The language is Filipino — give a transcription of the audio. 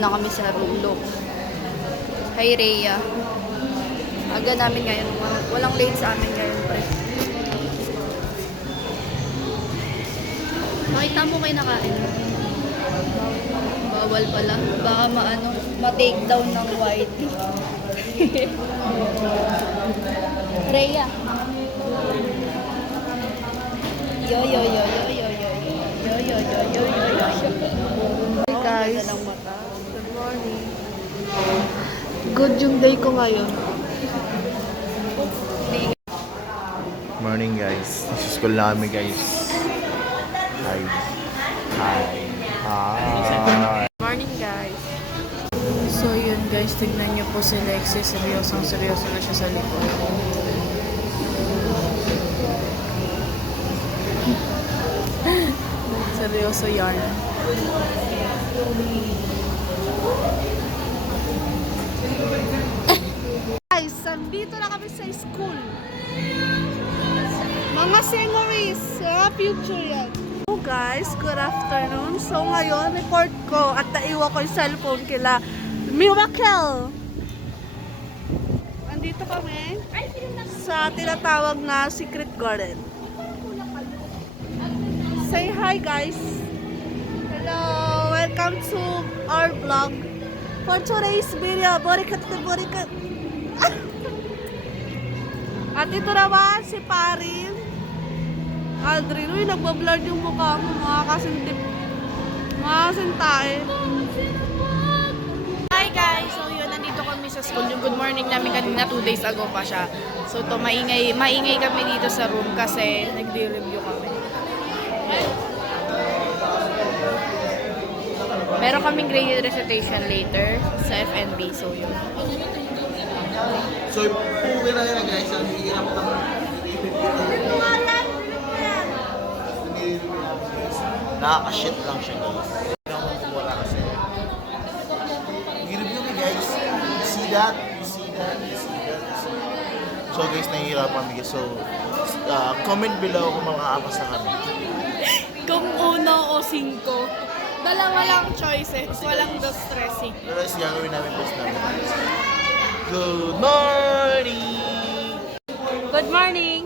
na kami sa room. Look. Hi, Rhea. Aga namin ngayon. Walang late sa amin ngayon, pre. Nakita mo kayo nakain? Bawal pala. Baka ma-take down ng white. Rhea. Yo, yo, yo, yo, yo, yo, yo, yo, yo, yo, yo, yo. Hey guys, good morning. Good yung day ko ngayon. Morning guys. Nasa school na kami guys. Hi. Morning guys. So yun guys, tignan niyo po si Lexi. Seryoso na siya sa likod. Seryoso yarn. Guys, nandito na kami sa school. Mga sengories, future yan. So guys, good afternoon. So ngayon, record ko at naiwan ko yung cellphone kila Miracle. Andito kami sa tinatawag na Secret Garden. Say hi guys. Hello, welcome to our vlog. For today's video, borikat. At ito naman si Parin Aldrin. Uy, nagbablur yung mukha mo, mga kasintae. Hi guys! So yun, nandito kami sa school. Yung good morning namin kanina, 2 days ago pa siya. So to maingay kami dito sa room kasi nagde-review kami. Meron kaming graded recitation later sa FNB. So yun. So, puwi na yan guys. Ang hirap naman. Nakaka-shit lang siya guys. Wala kasi. I-review mo guys. You see that? So guys, nahihirapan kami. So, comment below kung mga apas na kami. Kung 1 o 5. Dalawa lang choices. Walang stressing. Pero is gagawin namin post namin. Good morning! Good morning!